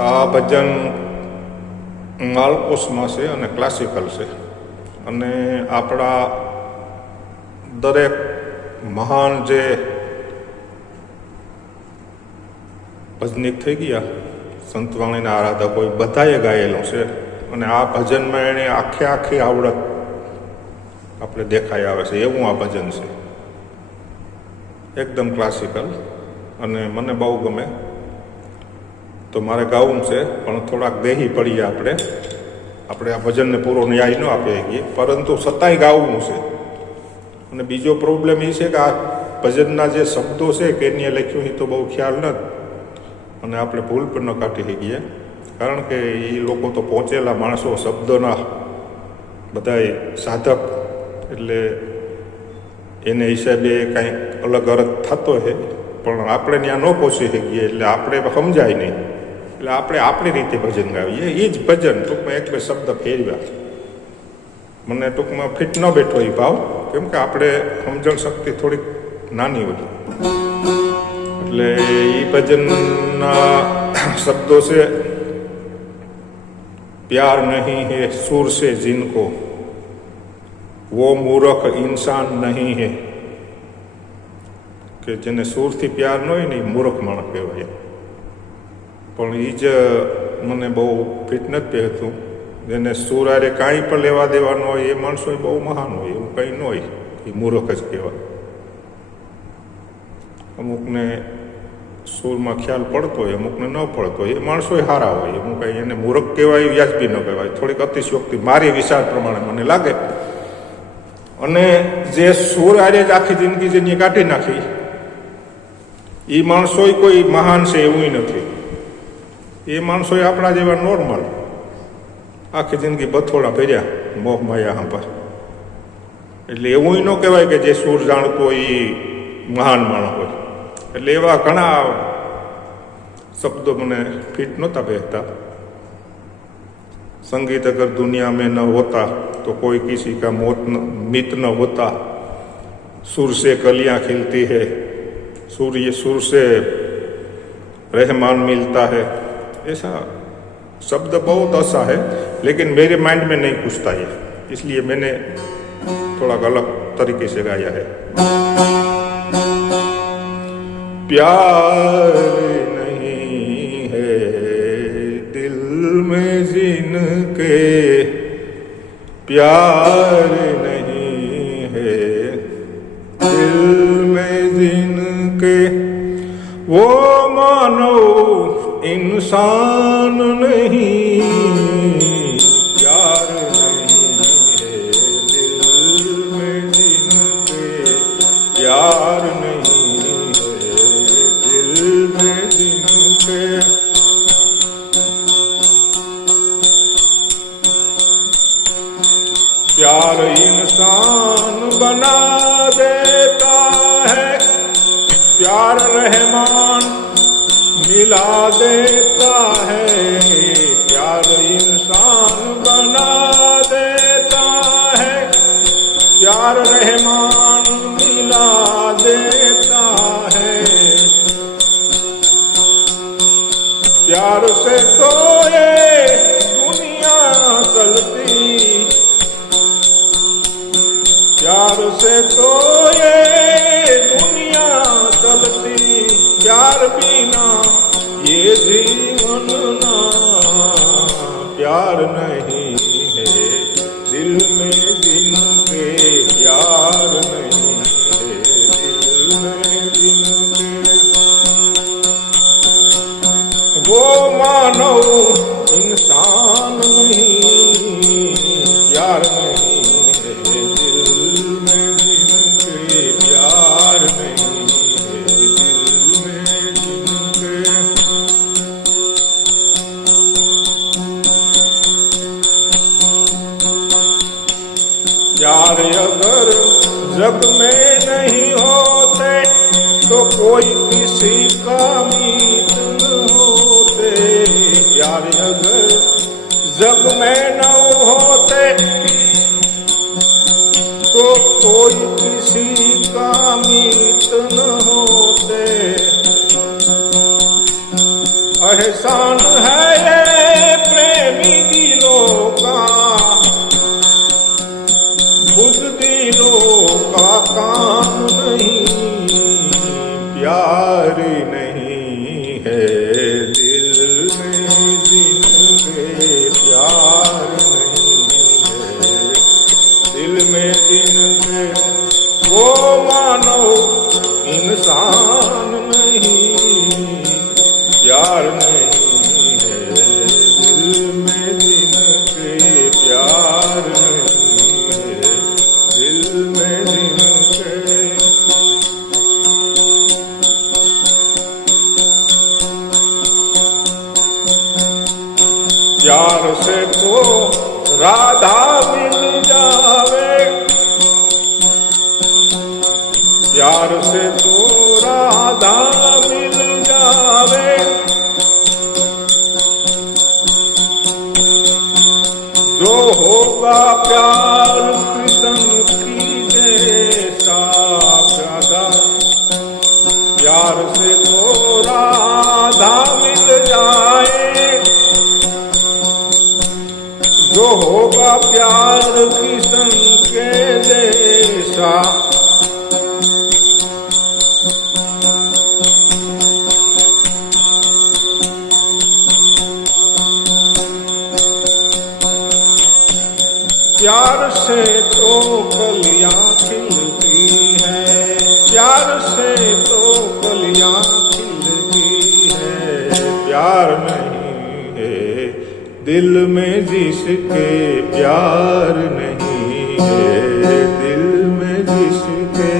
આ ભજન માલકોસમાં છે અને ક્લાસિકલ છે, અને આપણા દરેક મહાન જે ભજનિક થઈ ગયા, સંતવાણીના આરાધકો, બધાએ ગાયેલું છે. અને આ ભજનમાં એણે આખી આવડત આપણે દેખાઈ આવે છે એવું આ ભજન છે. એકદમ ક્લાસિકલ અને મને બહુ ગમે. તો મારે ગાવું છે, પણ થોડાક દેહી પડીએ આપણે આ ભજનને પૂરો ન્યાય ન આપી શકીએ, પરંતુ છતાંય ગાવું છે. અને બીજો પ્રોબ્લેમ એ છે કે આ ભજનના જે શબ્દો છે કે એને લખ્યું એ તો બહુ ખ્યાલ નથી, અને આપણે ભૂલ પણ ન કાઢી શકીએ, કારણ કે એ લોકો તો પહોંચેલા માણસો, શબ્દોના બધાય સાધક, એટલે એને હિસાબે કાંઈક અલગ અર્થ થતો છે, પણ આપણે ત્યાં ન પહોંચી શકીએ એટલે આપણે સમજાય નહીં. એટલે આપણે આપણી રીતે ભજન ગાવીએ. એ જ ભજન ટૂંકમાં એક બે શબ્દ ફેરવ્યા. મને ટૂંકમાં ફિટ ન બેઠો એ ભાવ, કેમ કે આપણે સમજણ શક્તિ થોડીક નાની હોય. એટલે એ ભજનના શબ્દો છે, प्यार नहीं है सुर से जिनको, वो मूर्ख इंसान नहीं है. કે જેને સુરથી પ્યાર ન હોય ને એ મૂર્ખ માણસ કહેવાય. પણ એ જ મને બહુ ફિટ નથી પહેરતું. જેને સુર આરે કાંઈ પણ લેવા દેવાનું હોય એ માણસો બહુ મહાન હોય, એવું કંઈ ન હોય, એ મૂર્ખ જ કહેવાય. અમુકને સુરમાં ખ્યાલ પડતો હોય, અમુકને ન પડતો હોય, એ માણસો સારા હોય. હું કંઈ એને મૂર્ખ કહેવાય વ્યાજબી ન કહેવાય, થોડીક અતિશયોક્તિ મારી વિચાર પ્રમાણે મને લાગે. અને જે સુર આરે જ આખી જિંદગી જેની કાઢી નાખી, એ માણસો કોઈ મહાન છે એવું નથી. એ માણસો આપણા જેવા નોર્મલ, આખી જિંદગી બથોડા ભર્યા મોહ માયા હાંભા. એટલે એવું ન કહેવાય કે જે સુર જાણતો હોય એ મહાન માણસ હોય. એટલે એવા ઘણા શબ્દો મને ફિટ નહોતા બેસતા. संगीत अगर दुनिया में न होता तो कोई किसी का मित न होता, सुर से कलियां खिलती है, सूर्य सुर से रहमान मिलता है. ऐसा शब्द बहुत ऐसा है, लेकिन मेरे माइंड में नहीं घुसता ये, इसलिए मैंने थोड़ा अलग तरीके से गाया है. प्यार नहीं है दिल में जिनके, प्यार नहीं है दिल में जिनके, वो मानो इंसान नहीं. प्यार नहीं है दिल में जिनके, प्यार नहीं है दिल में जिनके. प्यार इंसान बना देता है, प्यार रहमान मिला देता है. प्यार इंसान बना देता है, प्यार रहमान मिला देता है. प्यार से तो ये दुनिया चलती, प्यार से तो ये दुनिया चलती, प्यार बिना ये जीवन ना. प्यार नहीं है दिल में जिनके, प्यार नहीं है दिल में जिनके, वो मानो इंसान नहीं. प्यार नहीं है दिल में जिनके, प्यार नहीं है दिल में जिनके. प्यार अगर जग में नहीं होते तो कोई किसी का मीत न होते. प्यार अगर जग में न होते तो जो कोई किसी का मीत न होते, एहसान है ये प्रेमी दिलों का, बुज़दिलों का काम नहीं, प्यार नहीं है दिल में जिनके, प्यार नहीं है दिल में जिनके, वो मानो इंसान नहीं, प्यार नहीं है दिल में जिनके, प्यार नहीं है दिल में जिनके। प्यार से तो राधा मिल जावे, प्यार से तो राधा मिल जावे, जो होगा प्यार कृष्ण की जैसा प्यादा, प्यार से तो राधा मिल जाए, जो होगा प्यार कृष्ण के जैसा। प्यार से तो कलियां खिलती है, प्यार से तो कलियां खिलती है, प्यार नहीं है दिल में जिसके, प्यार नहीं है दिल में जिसके।